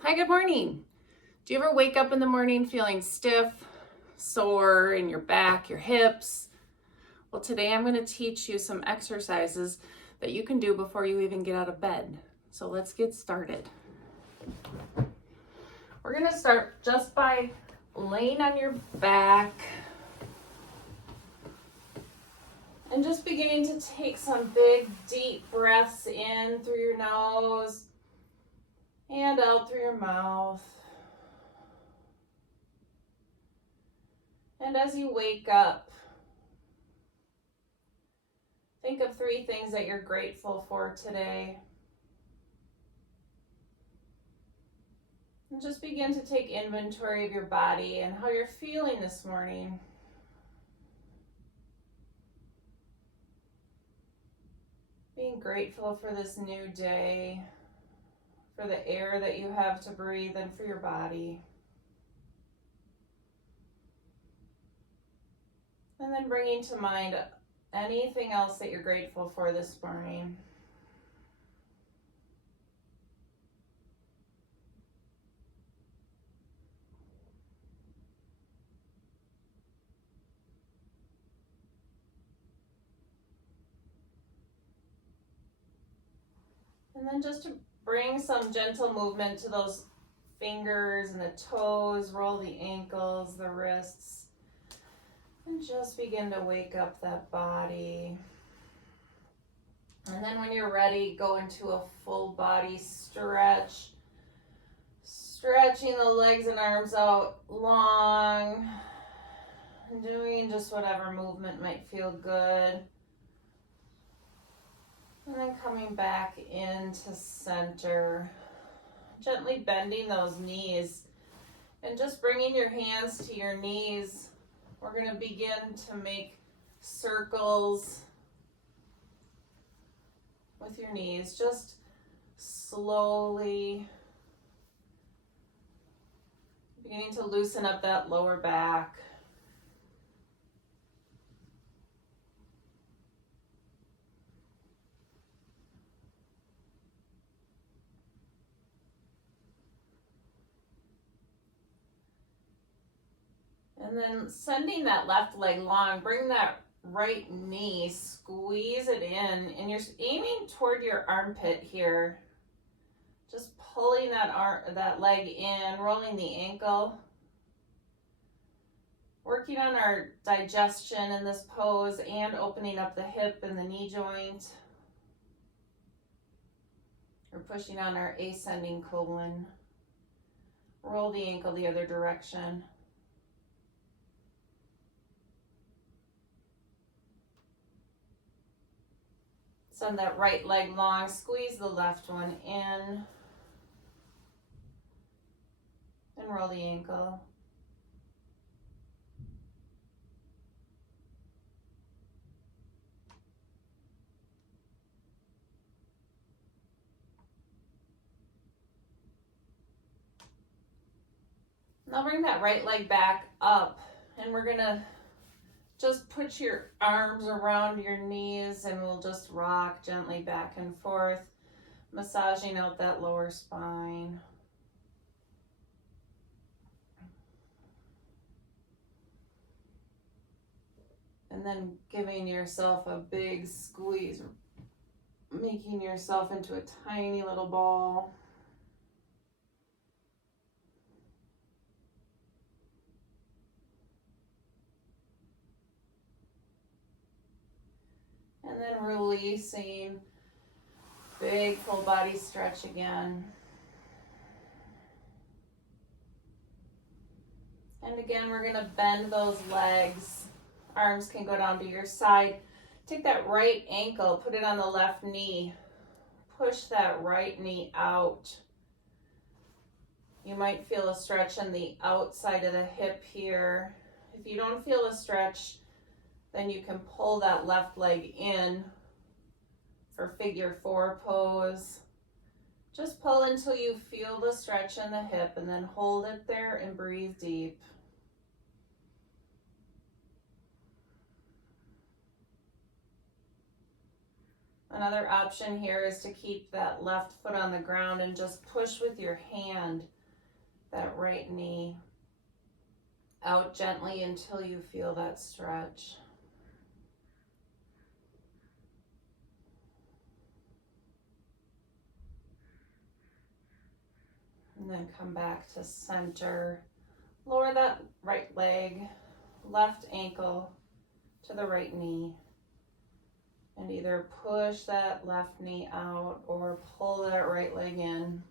Hi, good morning. Do you ever wake up in the morning feeling stiff, sore in your back, your hips? Well, today I'm going to teach you some exercises that you can do before you even get out of bed. So let's get started. We're going to start just by laying on your back and just beginning to take some big, deep breaths in through your nose and out through your mouth. And as you wake up, think of 3 things that you're grateful for today. And just begin to take inventory of your body and how you're feeling this morning. Being grateful for this new day, for the air that you have to breathe, and for your body. And then bringing to mind anything else that you're grateful for this morning. And then just to bring some gentle movement to those fingers and the toes, roll the ankles, the wrists, and just begin to wake up that body. And then when you're ready, go into a full body stretch. Stretching the legs and arms out long. And doing just whatever movement might feel good. And then coming back into center. Gently bending those knees. And just bringing your hands to your knees. We're going to begin to make circles with your knees, just slowly beginning to loosen up that lower back. And then sending that left leg long, bring that right knee, squeeze it in, and you're aiming toward your armpit here. Just pulling that leg in, rolling the ankle. Working on our digestion in this pose and opening up the hip and the knee joint. We're pushing on our ascending colon. Roll the ankle the other direction. Send that right leg long, squeeze the left one in, and roll the ankle. Now bring that right leg back up, and we're gonna just put your arms around your knees and we'll just rock gently back and forth, massaging out that lower spine. And then giving yourself a big squeeze, making yourself into a tiny little ball. And then releasing, big full body stretch again. And again, we're gonna bend those legs. Arms can go down to your side. Take that right ankle, put it on the left knee. Push that right knee out. You might feel a stretch on the outside of the hip here. If you don't feel a stretch, then you can pull that left leg in for figure 4 pose. Just pull until you feel the stretch in the hip and then hold it there and breathe deep. Another option here is to keep that left foot on the ground and just push with your hand that right knee out gently until you feel that stretch. And then come back to center. Lower that right leg, left ankle to the right knee. And either push that left knee out or pull that right leg in.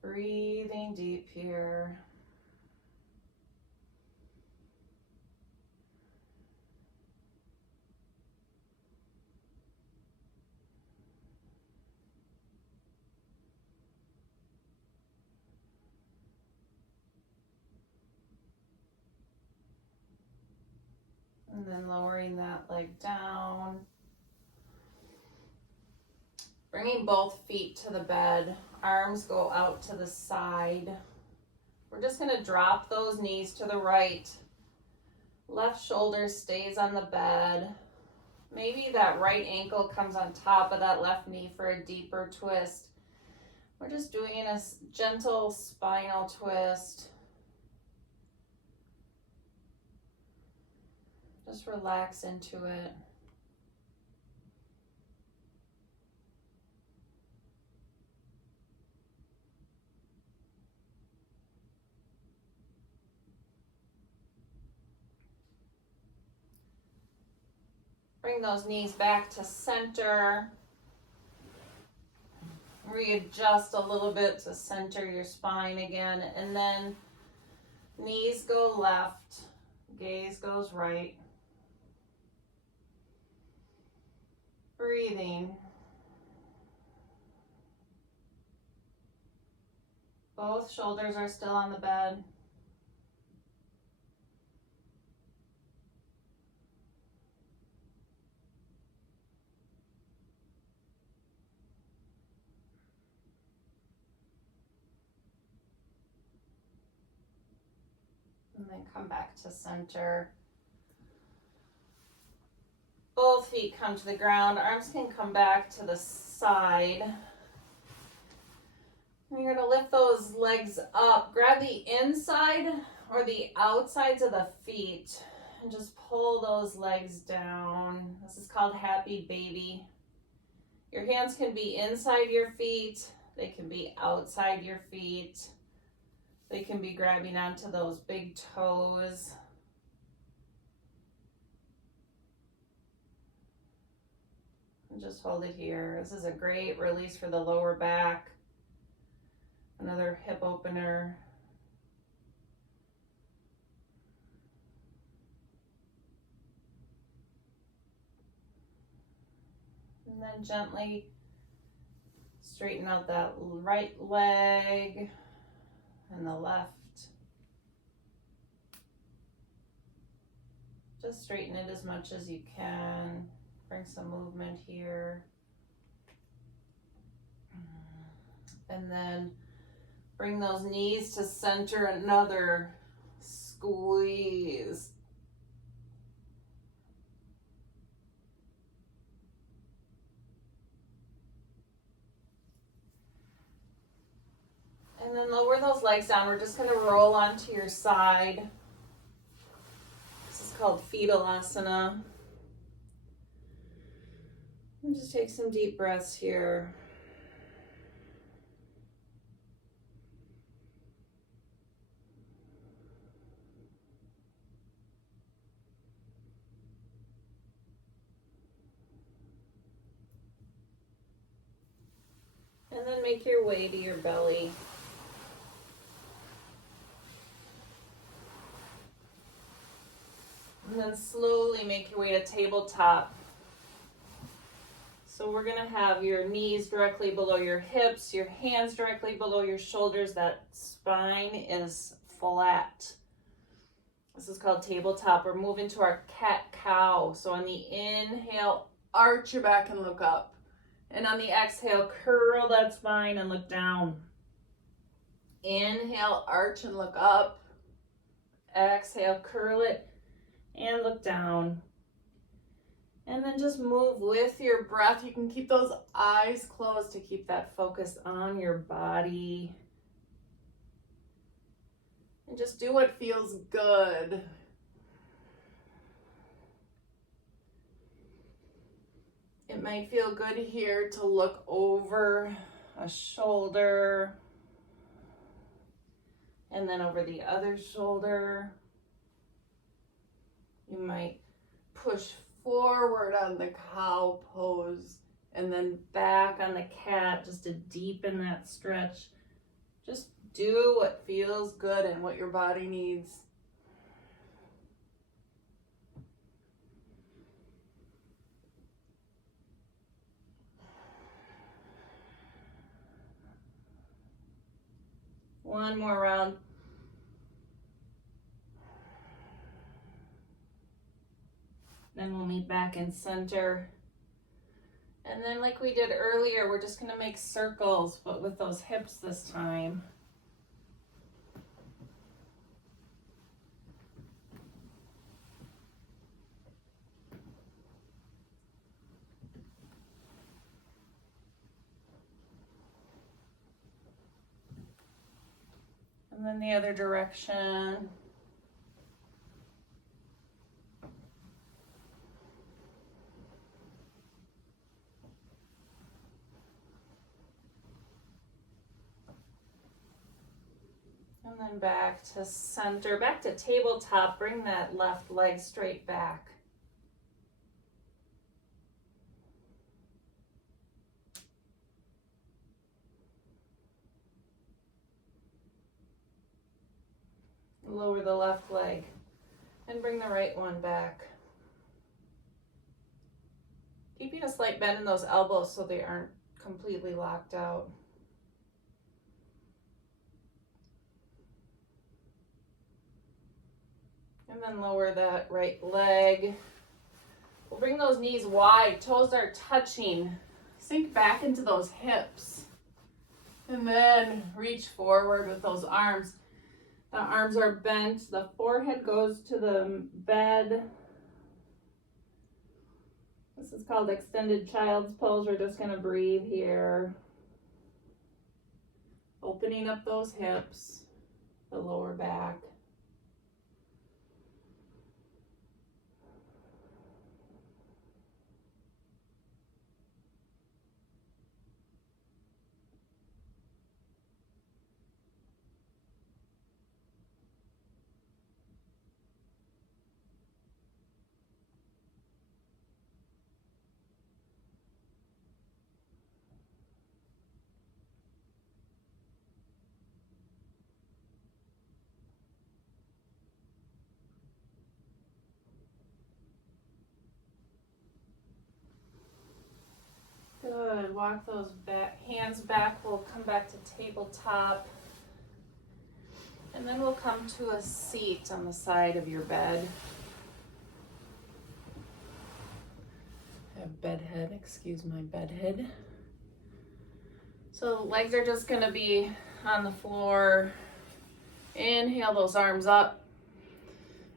Breathing deep here. And then lowering that leg down. Bringing both feet to the bed. Arms go out to the side. We're just going to drop those knees to the right. Left shoulder stays on the bed. Maybe that right ankle comes on top of that left knee for a deeper twist. We're just doing a gentle spinal twist. Just relax into it. Bring those knees back to center. Readjust a little bit to center your spine again. And then knees go left, gaze goes right. Breathing. Both shoulders are still on the bed. And then come back to center. Both feet come to the ground. Arms can come back to the side. And you're going to lift those legs up. Grab the inside or the outsides of the feet and just pull those legs down. This is called happy baby. Your hands can be inside your feet. They can be outside your feet. They can be grabbing onto those big toes. And just hold it here. This is a great release for the lower back. Another hip opener. And then gently straighten out that right leg and the left. Just straighten it as much as you can. Bring some movement here. And then bring those knees to center, another squeeze. And then lower those legs down. We're just going to roll onto your side. This is called fetal asana. And just take some deep breaths here. And then make your way to your belly. And then slowly make your way to tabletop. So we're gonna have your knees directly below your hips, your hands directly below your shoulders. That spine is flat. This is called tabletop. We're moving to our cat-cow. So on the inhale, arch your back and look up. And on the exhale, curl that spine and look down. Inhale, arch and look up. Exhale, curl it And look down. And then just move with your breath. You can keep those eyes closed to keep that focus on your body. And just do what feels good. It might feel good here to look over a shoulder and then over the other shoulder. You might push forward on the cow pose and then back on the cat just to deepen that stretch. Just do what feels good and what your body needs. One more round. Then we'll meet back in center. And then like we did earlier, we're just gonna make circles, but with those hips this time. And then the other direction. And then back to center, back to tabletop. Bring that left leg straight back. Lower the left leg and bring the right one back. Keeping a slight bend in those elbows so they aren't completely locked out. And then lower that right leg. We'll bring those knees wide, toes are touching. Sink back into those hips. And then reach forward with those arms. The arms are bent, the forehead goes to the bed. This is called extended child's pose. We're just gonna breathe here. Opening up those hips, the lower back. Good, walk those back, hands back, we'll come back to tabletop. And then we'll come to a seat on the side of your bed. I have bedhead, excuse my bedhead. So legs are just gonna be on the floor. Inhale those arms up.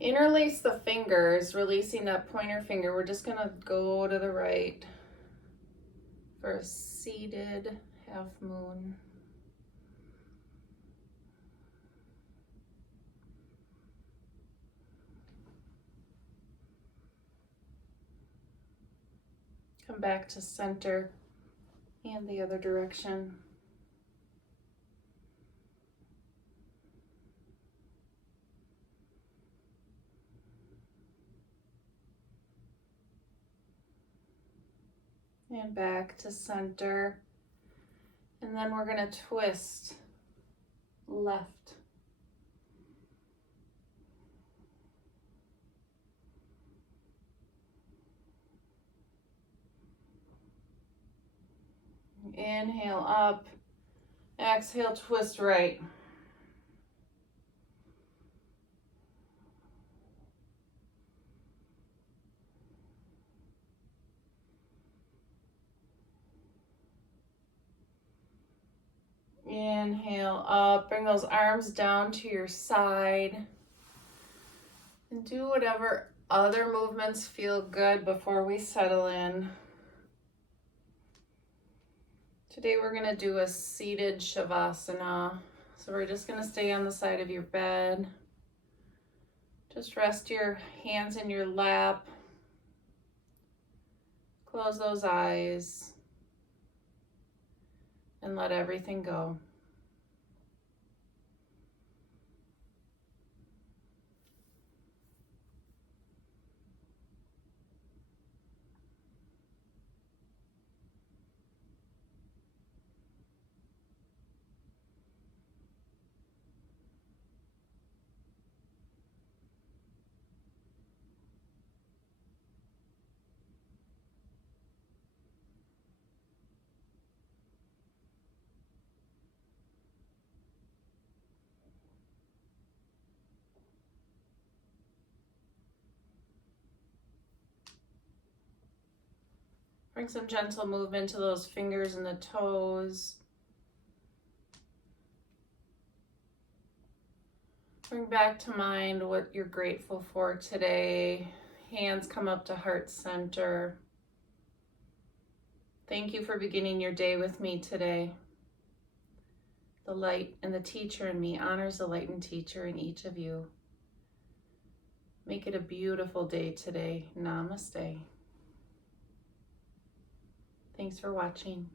Interlace the fingers, releasing that pointer finger. We're just gonna go to the right for a seated half moon. Come back to center and the other direction. And back to center. And then we're going to twist left. Inhale up, exhale, twist right. Inhale up, bring those arms down to your side and do whatever other movements feel good before we settle in. Today we're going to do a seated Savasana. So we're just going to stay on the side of your bed. Just rest your hands in your lap. Close those eyes and let everything go. Bring some gentle movement to those fingers and the toes. Bring back to mind what you're grateful for today. Hands come up to heart center. Thank you for beginning your day with me today. The light and the teacher in me honors the light and teacher in each of you. Make it a beautiful day today. Namaste. Thanks for watching.